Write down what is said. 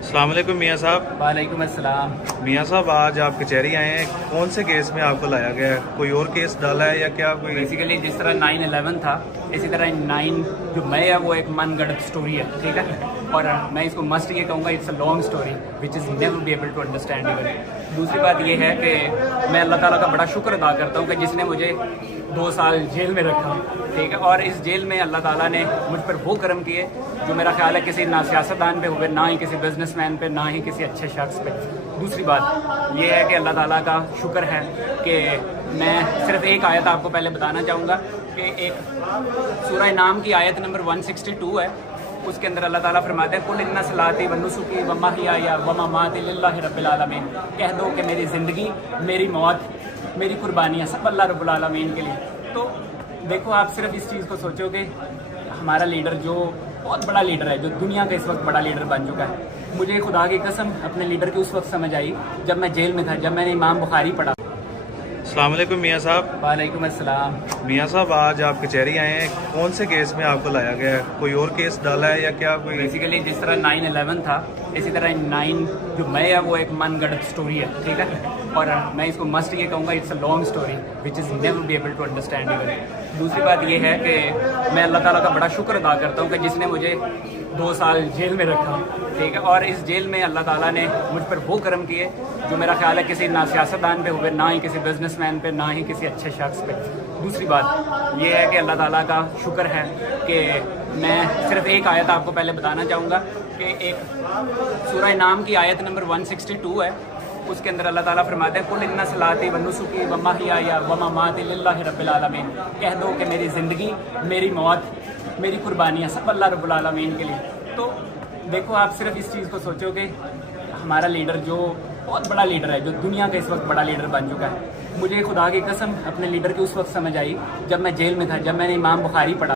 السلام علیکم میاں صاحب۔ وعلیکم السلام۔ میاں صاحب آج آپ کچہری آئے ہیں، کون سے کیس میں آپ کو لایا گیا ہے؟ کوئی اور کیس ڈالا ہے یا کیا کوئی؟ بیسیکلی جس طرح 9/11 تھا، اسی طرح 9 جو میں ہے وہ ایک من گڑت اسٹوری ہے، ٹھیک ہے، اور میں اس کو مسٹ یہ کہوں گا it's a long story which is never be able to understand even. دوسری بات یہ ہے کہ میں اللہ تعالیٰ کا بڑا شکر ادا کرتا ہوں کہ جس نے مجھے 2 سال جیل میں رکھا، ٹھیک ہے، اور اس جیل میں اللہ تعالیٰ نے مجھ پر وہ کرم کیے جو میرا خیال ہے کسی نہ سیاستدان پہ ہوئے، نہ ہی کسی بزنس مین پہ، نہ ہی کسی اچھے شخص پہ۔ دوسری بات یہ ہے کہ اللہ تعالیٰ کا شکر ہے کہ میں صرف ایک آیت آپ کو پہلے بتانا چاہوں گا کہ ایک سورہ نام کی آیت نمبر 162 ہے، اس کے اندر اللہ تعالیٰ فرماتے ہیں قُلْ إِنَّ صَلَاتِي وَنُسُكِي وَمَحْيَايَ وَمَمَاتِي لِلَّهِ رَبِّ الْعَالَمِينَ، کہہ دو کہ میری زندگی، میری موت، میری قربانیاں سب اللہ رب العالمین کے لیے۔ تو دیکھو آپ صرف اس چیز کو سوچو کہ ہمارا لیڈر جو بہت بڑا لیڈر ہے، جو دنیا کا اس وقت بڑا لیڈر بن چکا ہے، مجھے خدا کی قسم اپنے لیڈر کی اس وقت سمجھ آئی جب میں جیل میں تھا، جب میں نے امام بخاری پڑھا۔ السلام علیکم میاں صاحب۔ وعلیکم السلام۔ میاں صاحب آج آپ کچہری آئے ہیں، کون سے کیس میں آپ کو لایا گیا ہے؟ کوئی اور کیس ڈالا ہے یا کیا کوئی؟ بیسیکلی جس طرح 9/11 تھا، اسی طرح 9 جو میں ہے وہ ایک من گڑت اسٹوری ہے، ٹھیک ہے، اور میں اس کو مسٹ یہ کہوں گا it's a long story which is never be able to understand even. دوسری بات یہ ہے کہ میں اللہ تعالیٰ کا بڑا شکر ادا کرتا ہوں کہ جس نے مجھے 2 سال جیل میں رکھا، ٹھیک ہے، اور اس جیل میں اللہ تعالیٰ نے مجھ پر وہ کرم کیے جو میرا خیال ہے کسی نہ سیاستدان پہ ہوئے، نہ ہی کسی بزنس مین پہ، نہ ہی کسی اچھے شخص پہ۔ دوسری بات یہ ہے کہ اللہ تعالیٰ کا شکر ہے کہ میں صرف ایک آیت آپ کو پہلے بتانا چاہوں گا کہ ایک سورہ نام کی آیت نمبر 162 ہے، اس کے اندر اللہ تعالیٰ فرماتے ہیں قُلْ إِنَّ صَلَاتِي وَنُسُكِي وَمَحْيَايَ وَمَمَاتِي لِلَّهِ رَبِّ الْعَالَمِينَ، کہہ دو کہ میری زندگی، میری موت، میری قربانیاں سب اللہ رب العالمین کے لیے۔ تو دیکھو آپ صرف اس چیز کو سوچو کہ ہمارا لیڈر جو بہت بڑا لیڈر ہے، جو دنیا کا اس وقت بڑا لیڈر بن چکا ہے، مجھے خدا کی قسم اپنے لیڈر کی اس وقت سمجھ آئی جب میں جیل میں تھا، جب میں نے امام بخاری پڑھا۔